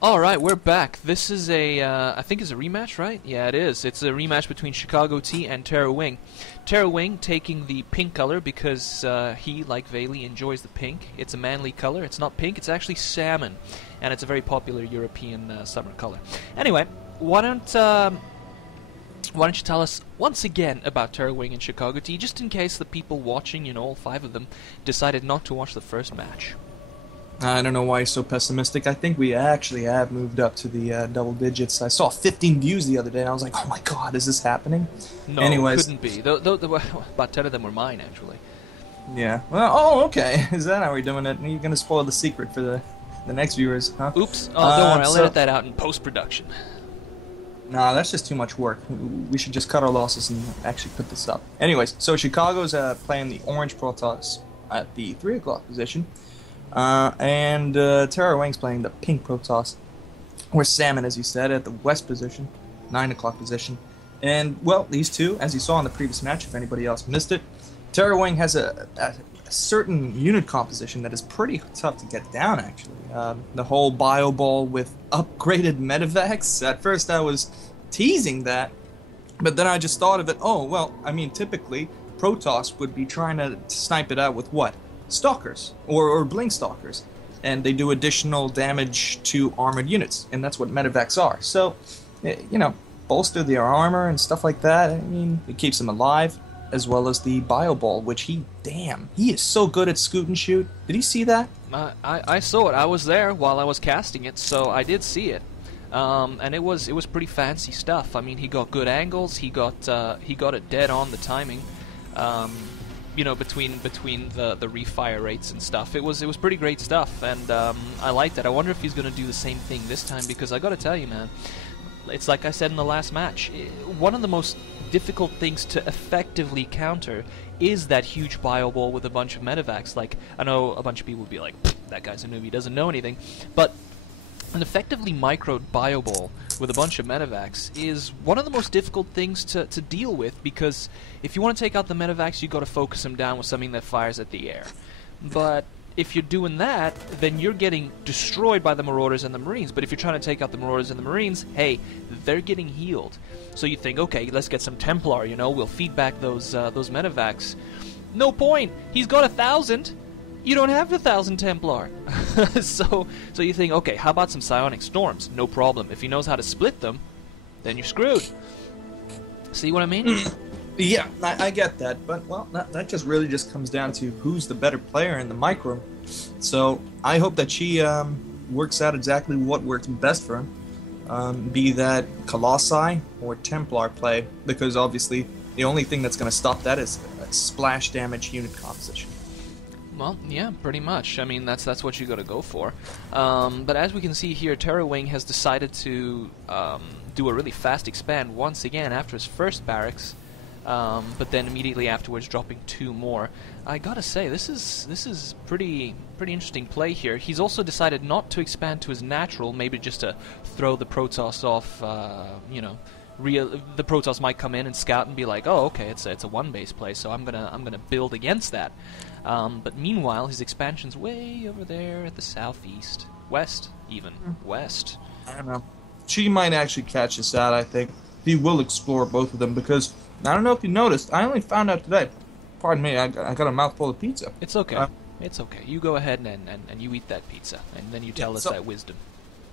Alright, we're back. This is a, I think it's a rematch, right? Yeah, it is. It's a rematch between ChicagoT and TerrorWing. TerrorWing taking the pink color because he, like Vayli, enjoys the pink. It's a manly color. It's not pink, it's actually salmon. And it's a very popular European summer color. Anyway, why don't you tell us once again about TerrorWing and ChicagoT, just in case the people watching, you know, all 5 of them, decided not to watch the first match. I don't know why you're so pessimistic. I think we actually have moved up to the double digits. I saw 15 views the other day, and I was like, oh my god, is this happening? No, Anyways, it couldn't be. About 10 of them were mine, actually. Yeah. Well, oh, okay. Is that how we're doing it? You're going to spoil the secret for the next viewers, huh? Oops. Oh, don't worry. I'll edit that out in post-production. Nah, that's just too much work. We should just cut our losses and actually put this up. Anyways, so Chicago's playing the orange Protoss at the 3 o'clock position. And TerrorWing's playing the pink Protoss, or Salmon, as you said, at the west position, 9 o'clock position. And, well, these two, as you saw in the previous match, if anybody else missed it, TerrorWing has a certain unit composition that is pretty tough to get down, actually. The whole bio ball with upgraded medevacs. At first I was teasing that, but then I just thought of it, oh, well, I mean, typically, Protoss would be trying to snipe it out with what? Stalkers, or blink stalkers, and they do additional damage to armored units, and that's what medevacs are. So, you know, bolster their armor and stuff like that. I mean, it keeps them alive, as well as the bio ball, which he is so good at scoot and shoot. Did you see that? I saw it. I was there while I was casting it, so I did see it. And it was pretty fancy stuff. I mean, he got good angles. He got it dead on the timing. You know, between the refire rates and stuff. It was pretty great stuff, and I liked it. I wonder if he's going to do the same thing this time, because I got to tell you, man, it's like I said in the last match. One of the most difficult things to effectively counter is that huge bio ball with a bunch of medevacs. Like, I know a bunch of people would be like, that guy's a noob, he doesn't know anything, but an effectively microed bio ball with a bunch of medevacs is one of the most difficult things to deal with, because if you want to take out the medevacs, you've got to focus them down with something that fires at the air. But if you're doing that, then you're getting destroyed by the Marauders and the Marines. But if you're trying to take out the Marauders and the Marines, hey, they're getting healed. So you think, okay, let's get some Templar, you know, we'll feed back those medevacs. No point! He's got 1,000! You don't have 1,000 Templar. so you think, okay, how about some Psionic Storms? No problem. If he knows how to split them, then you're screwed. See what I mean? Yeah, I get that, but, well, that just really just comes down to who's the better player in the micro. So I hope that she works out exactly what works best for him, be that Colossi or Templar play, because obviously the only thing that's going to stop that is a splash damage unit composition. Well, yeah, pretty much. I mean, that's what you got to go for. But as we can see here, TerrorWing has decided to do a really fast expand once again after his first barracks, but then immediately afterwards dropping 2 more. I gotta say, this is pretty interesting play here. He's also decided not to expand to his natural, maybe just to throw the Protoss off. You know, the Protoss might come in and scout and be like, oh, okay, it's a 1 base play, so I'm gonna build against that. But meanwhile, his expansion's way over there at the southeast, west even, west. I don't know. She might actually catch this out, I think. He will explore both of them, because, I don't know if you noticed, I only found out today. Pardon me, I got a mouthful of pizza. It's okay. It's okay. You go ahead and you eat that pizza, and then you tell us that wisdom.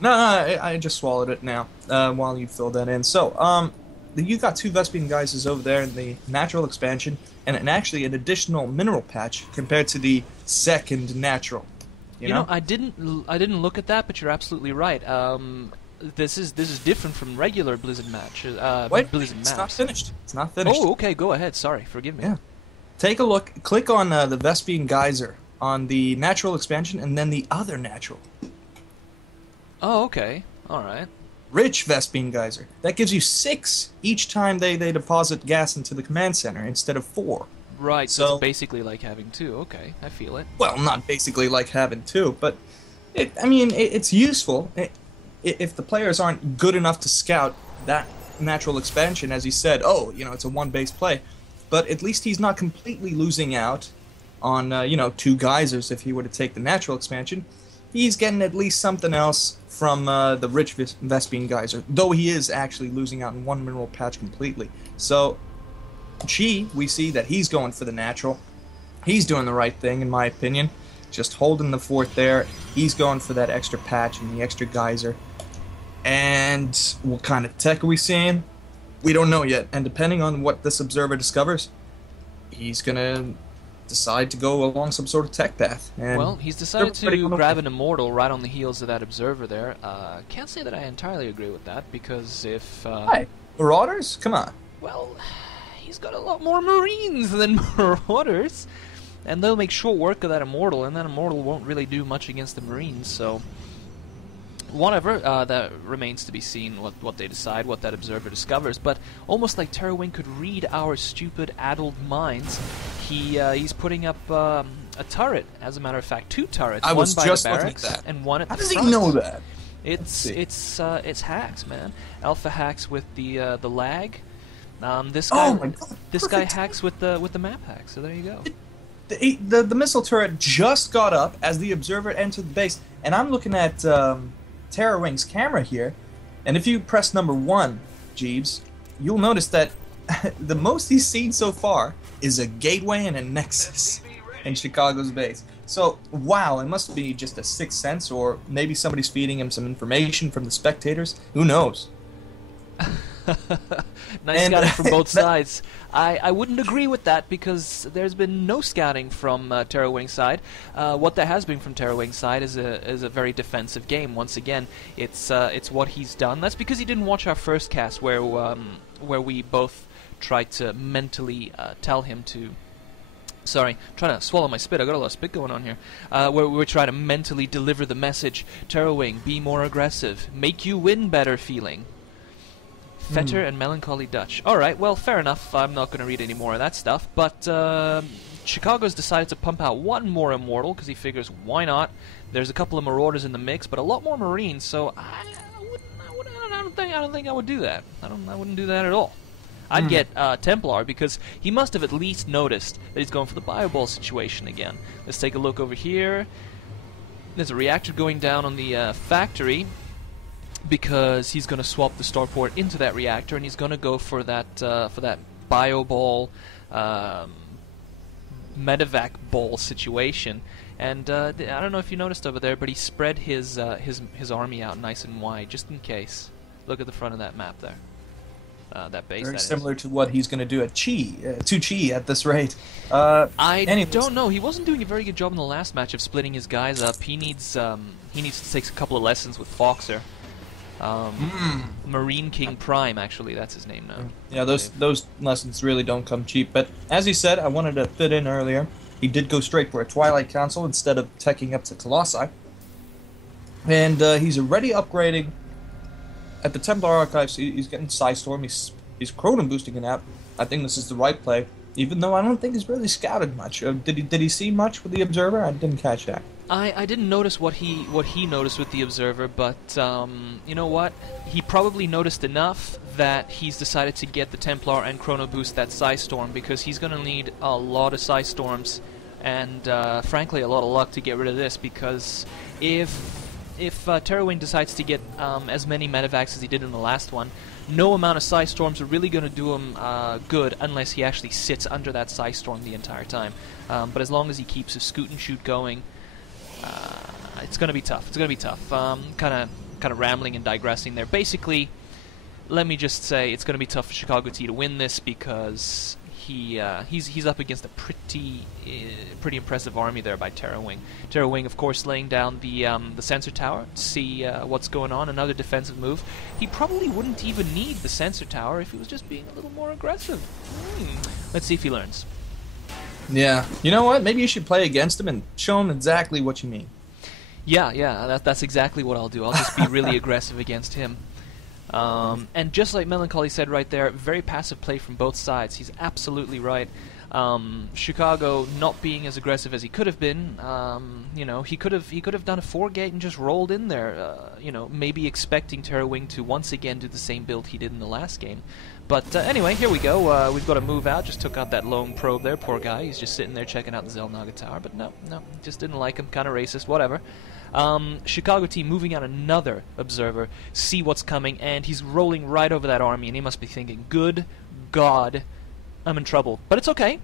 No, I just swallowed it now, while you fill that in. So, you got 2 Vespene Geysers over there in the natural expansion, and actually an additional mineral patch compared to the second natural. You know, I didn't look at that, but you're absolutely right. This is different from regular Blizzard matches. Wait, Blizzard it's maps. not finished. It's not finished. Oh, okay, go ahead. Sorry, forgive me. Yeah. Take a look. Click on the Vespene Geyser on the natural expansion, and then the other natural. Oh, okay. All right. Rich Vespene Geyser. That gives you 6 each time they deposit gas into the command center instead of 4. Right, so it's basically like having 2. Okay, I feel it. Well, not basically like having 2, but it's useful if the players aren't good enough to scout that natural expansion, as he said. Oh, you know, it's a 1 base play, but at least he's not completely losing out on 2 geysers if he were to take the natural expansion. he's getting at least something else from the rich Vespine geyser, though he is actually losing out in one mineral patch completely. So, Chi, we see that he's going for the natural. He's doing the right thing, in my opinion. Just holding the fort there. He's going for that extra patch and the extra geyser. And what kind of tech are we seeing? We don't know yet. And depending on what this observer discovers, he's going to decide to go along some sort of tech path. And well, he's decided to grab an immortal right on the heels of that observer there. Can't say that I entirely agree with that, because if... Hi, Marauders? Come on. Well, he's got a lot more Marines than Marauders, and they'll make short work of that immortal, and that immortal won't really do much against the Marines, so... Whatever, that remains to be seen what they decide, what that observer discovers, but almost like TerrorWing could read our stupid, addled minds, he's putting up a turret, as a matter of fact, 2 turrets, I was one by just the looking barracks at that. and one at How the does front. he know that? It's hacks, man. Alpha hacks with the lag. This Oh guy, my God, this guy perfect. hacks with the map hack. So there you go. The missile turret just got up as the observer entered the base, and I'm looking at TerrorWing's camera here, and if you press number 1, Jeeves, you'll notice that the most he's seen so far is a gateway and a nexus in Chicago's base. So, wow, it must be just a sixth sense, or maybe somebody's feeding him some information from the spectators. Who knows? Nice scouting from both sides. I wouldn't agree with that, because there's been no scouting from TerrorWing's side. What there has been from TerrorWing's side is a very defensive game. Once again, it's what he's done. That's because he didn't watch our first cast, where we both tried to mentally tell him to. Sorry, trying to swallow my spit. I got a lot of spit going on here. Where we try to mentally deliver the message: TerrorWing, be more aggressive, make you win better feeling. Fetter and Melancholy Dutch. Alright, well, fair enough. I'm not going to read any more of that stuff. But Chicago's decided to pump out one more Immortal, because he figures, why not? There's a couple of Marauders in the mix, but a lot more Marines, so I don't think I would do that. I wouldn't do that at all. I'd get Templar, because he must have at least noticed that he's going for the Bioball situation again. Let's take a look over here. There's a reactor going down on the factory, because he's going to swap the starport into that reactor, and he's going to go for that Bioball medevac ball situation. And I don't know if you noticed over there, but he spread his army out nice and wide, just in case. Look at the front of that map there. That base. Very that similar is. to what he's going to do at Chi at this rate. I don't know. He wasn't doing a very good job in the last match of splitting his guys up. He needs to take a couple of lessons with Foxer. Marine King Prime, actually, that's his name now. Yeah, those lessons really don't come cheap. But as he said, I wanted to fit in earlier. He did go straight for a Twilight Council instead of teching up to Colossi. And he's already upgrading at the Templar Archives. He's getting Psystorm. He's Chronon boosting it out. I think this is the right play, even though I don't think he's really scouted much. Did he see much with the Observer? I didn't catch that. I didn't notice what he noticed with the Observer, but you know what? He probably noticed enough that he's decided to get the Templar and Chrono Boost that Psystorm, because he's going to need a lot of Psystorms and frankly a lot of luck to get rid of this, because if TerrorWing decides to get as many medevacs as he did in the last one, no amount of Psystorms are really going to do him good unless he actually sits under that Psystorm the entire time. But as long as he keeps his scoot and shoot going, it's going to be tough. It's going to be tough. Kind of rambling and digressing there. Basically, let me just say it's going to be tough for ChicagoT to win this, because he's up against a pretty impressive army there by TerrorWing. TerrorWing, of course, laying down the sensor tower to see what's going on. Another defensive move. He probably wouldn't even need the sensor tower if he was just being a little more aggressive. Let's see if he learns. Yeah. You know what? Maybe you should play against him and show him exactly what you mean. Yeah, that's exactly what I'll do. I'll just be really aggressive against him. And just like Melancholy said right there, very passive play from both sides. He's absolutely right. Chicago not being as aggressive as he could have been. You know, he could have done a 4-gate and just rolled in there. You know, maybe expecting TerrorWing to once again do the same build he did in the last game. But anyway, here we go. We've got to move out. Just took out that lone probe there. Poor guy. He's just sitting there checking out the Zelnaga Tower. But no, just didn't like him. Kind of racist. Whatever. ChicagoT moving out another observer, see what's coming, and he's rolling right over that army, and he must be thinking, good God, I'm in trouble. But it's okay.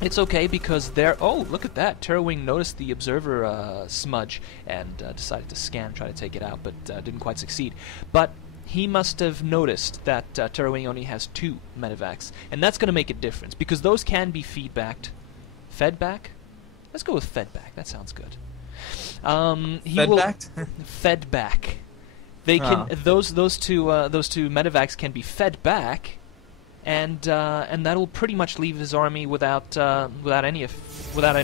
It's okay because there... Oh, look at that. TerrorWing noticed the observer smudge and decided to scan, try to take it out, but didn't quite succeed. But he must have noticed that TerrorWing only has 2 medevacs, and that's going to make a difference because those can be feedbacked. Fedback? Let's go with fedback. That sounds good. Fedbacked? Fedback. They can those two medevacs can be fed back, and that'll pretty much leave his army without any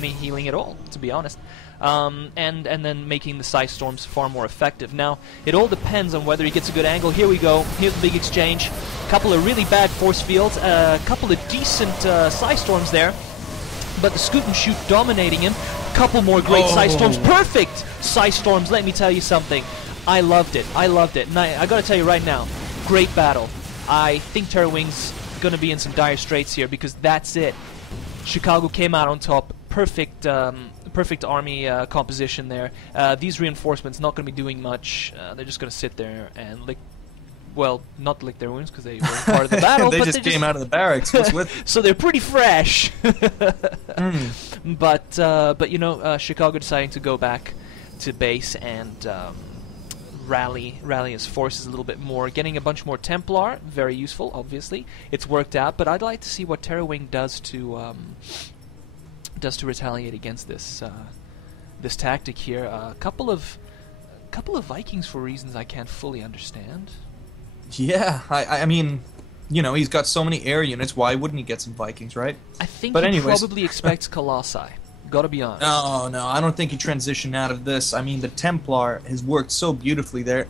healing at all, to be honest. And then making the Psy Storms far more effective. Now, it all depends on whether he gets a good angle. Here we go. Here's the big exchange. A couple of really bad force fields, a couple of decent Psy Storms there, but the Scoot and Shoot dominating him. Couple more great Psy Storms. Perfect Psy Storms, let me tell you something. I loved it. I loved it. And I gotta tell you right now, great battle. I think TerrorWing's gonna be in some dire straits here because that's it. Chicago came out on top. Perfect army composition there. These reinforcements not gonna be doing much. They're just gonna sit there and lick. Well, not lick their wounds because they weren't part of the battle. They but just came out of the barracks. What's with? So they're pretty fresh. But you know, Chicago deciding to go back to base and rally his forces a little bit more, getting a bunch more Templar, very useful. Obviously, it's worked out. But I'd like to see what TerrorWing does to retaliate against this this tactic here. A couple of Vikings for reasons I can't fully understand. Yeah, I mean, you know, he's got so many air units. Why wouldn't he get some Vikings, right? I think but he anyways. probably expects Colossi. Gotta be honest. No, I don't think he transitioned out of this. I mean, the Templar has worked so beautifully there.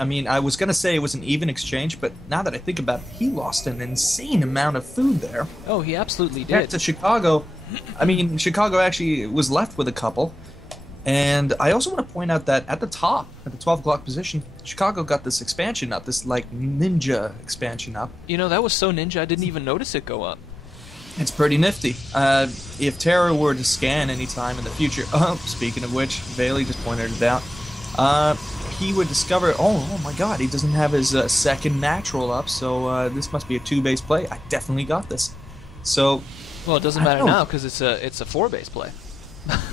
I mean, I was going to say it was an even exchange, but now that I think about it, he lost an insane amount of food there. Oh, he absolutely Back did. to Chicago, I mean, Chicago actually was left with a couple. And I also want to point out that at the top, at the 12 o'clock position, Chicago got this expansion up, this, like, ninja expansion up. You know, that was so ninja I didn't even notice it go up. It's pretty nifty. If Terror were to scan any time in the future, speaking of which, Bailey just pointed it out, he would discover, oh my god, he doesn't have his second natural up, so this must be a 2-base play. I definitely got this. So, well, it doesn't matter now because it's a 4-base play.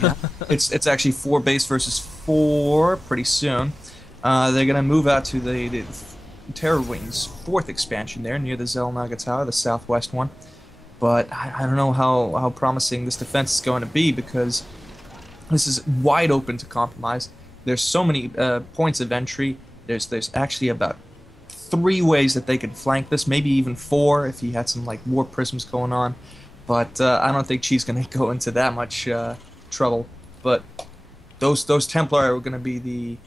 Yeah, it's actually 4 base versus 4 pretty soon. They're gonna move out to the TerrorWing's 4th expansion there near the Zelnaga Tower, the southwest one. But I don't know how promising this defense is going to be because this is wide open to compromise. There's so many points of entry. There's actually about 3 ways that they could flank this, maybe even 4 if he had some like war prisms going on. But I don't think Chi's gonna go into that much trouble. But those Templar are going to be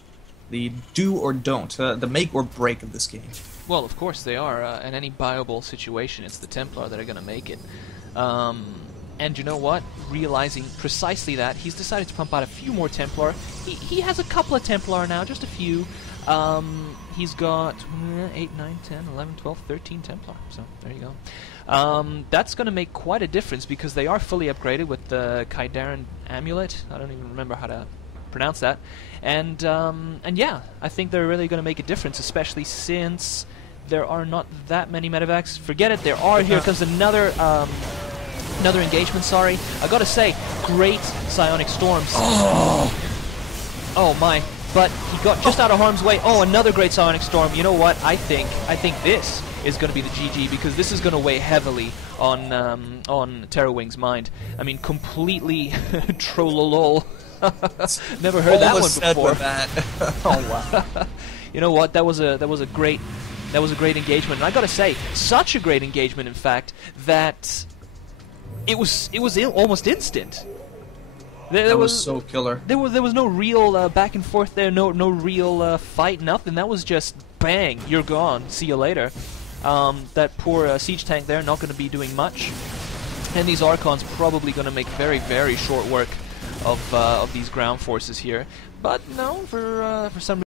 the do or don't, the make or break of this game. Well, of course they are. In any viable situation, it's the Templar that are going to make it. And you know what? Realizing precisely that, he's decided to pump out a few more Templar. He has a couple of Templar now, just a few. He's got 8, 9, 10, 11, 12, 13 Templar. So, there you go. That's going to make quite a difference because they are fully upgraded with the Kaidaran Amulet. I don't even remember how to pronounce that. And yeah, I think they're really going to make a difference, especially since there are not that many medevacs. Forget it, there are. Here comes another engagement, sorry. I gotta say, great psionic storms. Oh my. But he got just out of harm's way. Oh, another great psionic storm. You know what? I think this is going to be the GG because this is going to weigh heavily on TerrorWing's mind. I mean, completely trollolol. Never heard that one before. That. Oh wow. You know what? That was a great engagement. And I got to say, such a great engagement, in fact, that it was almost instant. That was so killer. There was no real back and forth there, no real fight, nothing. That was just bang, you're gone, see you later. That poor siege tank there, not going to be doing much. And these Archons probably going to make very, very short work of these ground forces here. But no, for some reason